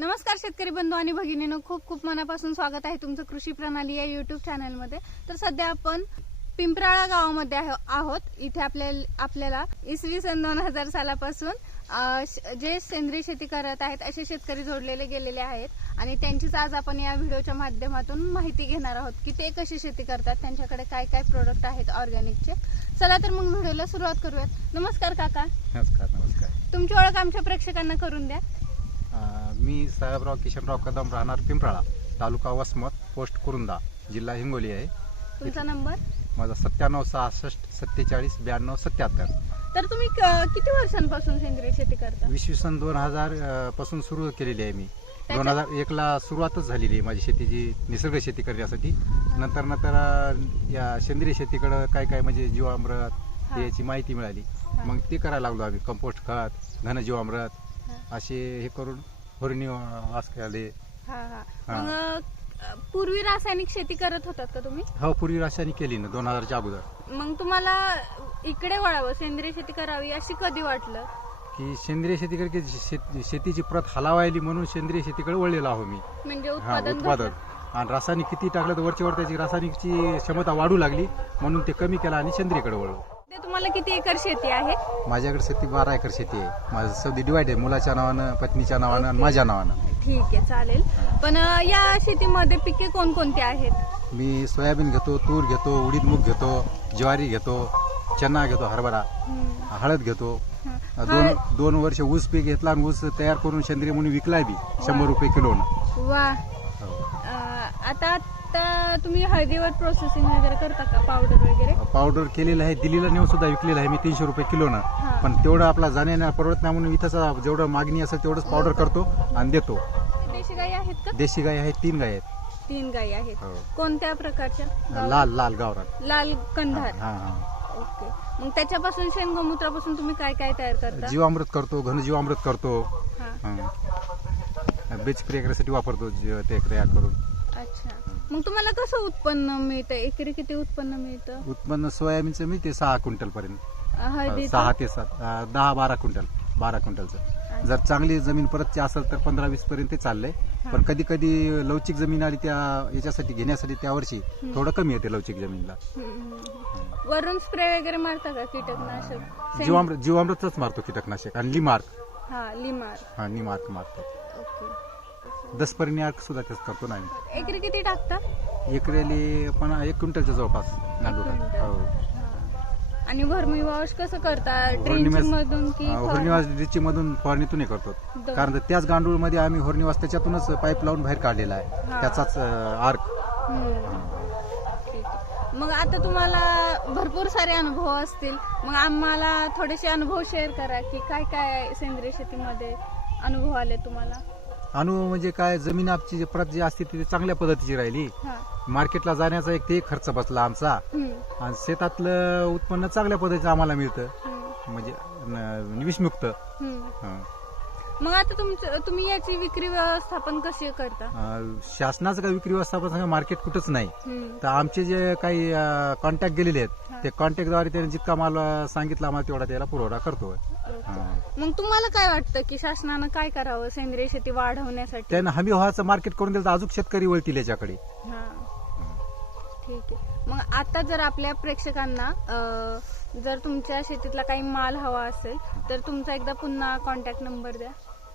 नमस्कार शेतकरी बंधू आणि भगिनीनं खूप खूप मनापासून स्वागत आहे तुमचं कृषी प्रणाली या युट्यूब चॅनलमध्ये तर सध्या आपण पिंपराळा गावामध्ये आहे- आहोत. इथे आपल्या आपल्याला इसवी सन दोन हजार सालापासून जे सेंद्रिय शेती करत आहेत असे शेतकरी जोडलेले गेलेले आहेत. आणि त्यांचीच आज आपण या व्हिडिओच्या माध्यमातून माहिती घेणार आहोत की ते कशी शेती करतात त्यांच्याकडे काय काय प्रोडक्ट आहेत ऑर्गॅनिकचे चला तर मग व्हिडिओला सुरुवात करूयात. नमस्कार काका. नमस्कार नमस्कार. तुमची ओळख आमच्या प्रेक्षकांना करून द्या. मी साहेबराव किशनराव कदम राहणार पिंपराळा तालुका वसमत पोस्ट कुरुंदा जिल्हा हिंगोली आहे. तुमचा नंबर? माझा सत्त्याण्णव सहासष्ट सत्तेचाळीस ब्याण्णव सत्याहत्तर. तर तुम्ही क- किती वर्षांपासून सेंद्रिय शेती करता? इसवी सन दोन हजार अं, पासून सुरू केलेली आहे मी. दोन हजार एकला सुरुवातच झालेली आहे माझी शेतीची निसर्ग शेती करण्यासाठी. नंतर नंतर अं, या सेंद्रिय शेतीकडं काय काय म्हणजे जीवामृत हा. याची माहिती मिळाली. मग ते करायला लागलो आम्ही कंपोस्ट खत घनजीवामृत हा. असे हे करून होरणी वास केले. हा हा. हा. मग अ, पूर्वी रासायनिक शेती करत होतात का तुम्ही? हो पूर्वी रासायनिक केली ना दोन हजारच्या अगोदर. मग तुम्हाला इकडे वळावं सेंद्रिय शेती करावी अशी कधी वाटलं? की सेंद्रिय शेतीकडे की शेत- शेतीची प्रत हलावायली म्हणून सेंद्रिय शेतीकडे वळलेलो आहो मी. म्हणजे हा उत्पादन उत्पादन. घटलं. आणि रासायनिक किती टाकलं तर वरच्या वर त्याची रासायनिकची क्षमता वाढू लागली म्हणून ते कमी केलं आणि सेंद्रियकडे वळलो. तुम्हाला किती एकर शेती आहे? माझ्याकडे शेती बारा एकर शेती आहे. माझं सौदी डिवाइड आहे मुलाच्या नावानं पत्नीच्या नावानं आणि माझ्या नावानं. ठीक आहे चालेल. पण अ, या शेतीमध्ये पिके कोणकोणती आहेत? मी सोयाबीन घेतो तूर घेतो उडीद मूग घेतो ज्वारी घेतो चना घेतो हरभरा. हळद घेतो. दोन दोन वर्ष ऊस पीक घेतला आणि ऊस तयार करून सेंद्रिय म्हणून विकलाय बी शंभर रुपये किलोनं वा. हो. अ, आता आता तुम्ही हळदीवर प्रोसेसिंग वगैरे करता का? पावडर वगैरे? पावडर केलेलं आहे दिल्लीला नेऊन सुद्धा विकलेलं आहे मी तीनशे रुपये किलोनं हा. पण तेवढं आपला जाण्याला परवडत नाही म्हणून इथंच जेवढं मागणी असेल तेवढंच पावडर करतो आणि देतो. देशी गाई आहेत का? देशी गाय आहे तीन गाय आहेत. तीन गाई आहेत. हो. कोणत्या प्रकारच्या? लाल लाल गावरान. लाल कंधार. हा हा. ओके. मग त्याच्यापासून शेणगोमूत्रापासून तुम्ही काय काय तयार करता? जीवामृत करतो घनजीवामृत करतो. हा. हा. बीज क्रियासाठी वापरतो जे- ते तयार करून. अच्छा. मग तुम्हाला कसं उत्पन्न मिळतं? एकरी किती उत्पन्न मिळतं? उत्पन्न सोयाबीनचं मिळते सहा क्विंटल पर्यंत सहा ते सात अं, दहा बारा क्विंटल बारा क्विंटलचं. जर चांगली जमीन परतची असेल तर पंधरा वीस पर्यंत चाललंय. पण कधी कधी लवचिक जमीन आली त्या याच्यासाठी घेण्यासाठी त्या वर्षी थोडं कमी येते लवचिक जमीनला. वरून स्प्रे वगैरे मारता का कीटकनाशक? जीवामृत जीवामृतच मारतो कीटकनाशक आणि लिमार्क हा लिमार. हा लिमार्क मारतो. ओके. दस परिणार्क सुद्धा तेच करतो ना आम्ही एकरी किती टाकता एकरेली पण एक क्विंटलच्या जवळपास. हो. आणि भरमी वॉश कसं करता ड्रिंचिंग मधून की होर्निवास ड्रिचिंग मधून फवारणीतून हे करतो दोन. कारण त्याच गांडूळमध्ये आम्ही होर्निवास त्याच्यातूनच पाईप लावून बाहेर काढलेला आहे. त्याचाच आर्क हम्म. ठीक आहे. मग आता तुम्हाला भरपूर सारे अनुभव असतील मग आम्हाला थोडेसे अनुभव शेअर करा की काय काय सेंद्रिय शेतीमध्ये अनुभव आले तुम्हाला अनुभव म्हणजे काय जमीन आपची जी प्रत जी असते ती चांगल्या पद्धतीची राहिली मार्केटला जाण्याचा एक ते खर्च बसला आमचा. आणि शेतातलं उत्पन्न चांगल्या पद्धतीचं आम्हाला मिळतं. म्हणजे विषमुक्त. हं. मग आता तुमचं तुम्ही याची विक्री व्यवस्थापन कशी करता? अं, शासनाचं काही विक्री व्यवस्थापन सांगा मार्केट कुठंच नाही. हम्म. तर आमचे जे काही कॉन्टॅक्ट गेलेले. आहेत ते कॉन्टॅक्टद्वारे त्याने जितका माल अं, सांगितला आम्हाला तेवढा त्याला पुरवठा करतो. मग तुम्हाला काय वाटतं की शासनानं काय करावं सेंद्रिय शेती वाढवण्यासाठी? त्यानं हमी व्हायचं मार्केट करून दिलं तर अजून शेतकरी वळतील याच्याकडे. हा. ठीक आहे. मग आता जर आपल्या प्रेक्षकांना अं, जर तुमच्या शेतीतला काही माल हवा असेल तर तुमचा एकदा पुन्हा कॉन्टॅक्ट नंबर द्या.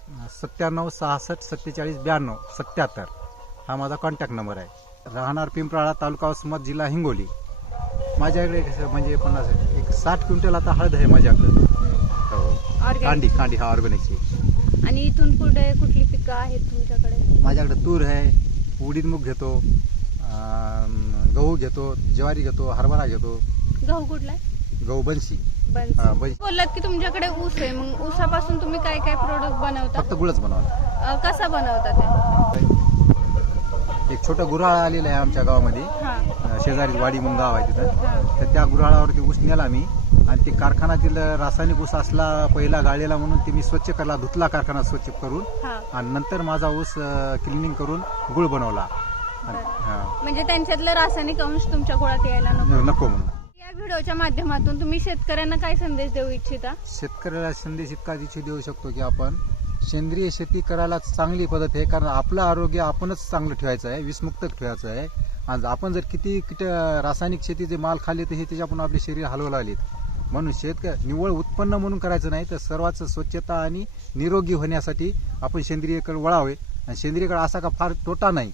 सत्त्याण्णव सहासष्ट सत्तेचाळीस ब्याण्णव सत्याहत्तर हा माझा कॉन्टॅक्ट नंबर आहे. राहणार पिंपराळा तालुका वसमत जिल्हा हिंगोली. माझ्याकडे कसं म्हणजे पन्नास एक साठ क्विंटल आता हळद आहे माझ्याकडे. हो. Organic. कांडी कांडी हा ऑर्गॅनिकची आणि इथून पुढे कुठली पिकं आहेत तुमच्याकडे? माझ्याकडे तूर आहे उडीद मूग घेतो अं, गहू घेतो ज्वारी घेतो हरभरा घेतो. गहू कुठला आहे? गहू बनशी. हा, बन्सी. बोललात की तुमच्याकडे ऊस आहे मग ऊसापासून तुम्ही काय काय प्रोडक्ट बनवता? फक्त गुळच बनवला. अं, कसा बनवता ते? एक छोटं गुऱ्हाळ आलेलं आहे आमच्या गावामध्ये. हा. अं, शेजारी वाडी म्हणून गाव आहे तिथं. हा. तर त्या गुऱ्हाळावरती ऊस नेला मी. आणि ते कारखान्यातील रासायनिक ऊस असला पहिला गाळलेला म्हणून ते मी स्वच्छ करला धुतला कारखाना स्वच्छ करून. हा. आणि नंतर माझा ऊस क्लिनिंग करून गुळ बनवला. आणि- हा. म्हणजे त्यांच्यातलं रासायनिक अंश तुमच्या गोळात यायला नको. नको म्हणून. व्हिडिओच्या माध्यमातून तुम्ही शेतकऱ्यांना काय संदेश देऊ इच्छिता? शेतकऱ्याला संदेश इतका दिवशी देऊ शकतो की आपण सेंद्रिय शेती करायला चांगली पद्धत आहे कारण आपलं आरोग्य आपणच चांगलं ठेवायचं आहे विषमुक्त ठेवायचं आहे. आणि आपण जर किती किट रासायनिक शेतीचे माल खाल्ले तर हे त्याच्यापासून आपले शरीर हलवू लागलेत. म्हणून शेतकरी निव्वळ उत्पन्न म्हणून करायचं नाही तर सर्वांच स्वच्छता आणि निरोगी होण्यासाठी आपण सेंद्रियकडे वळावे. आणि सेंद्रियकडे असा का फार तोटा नाही.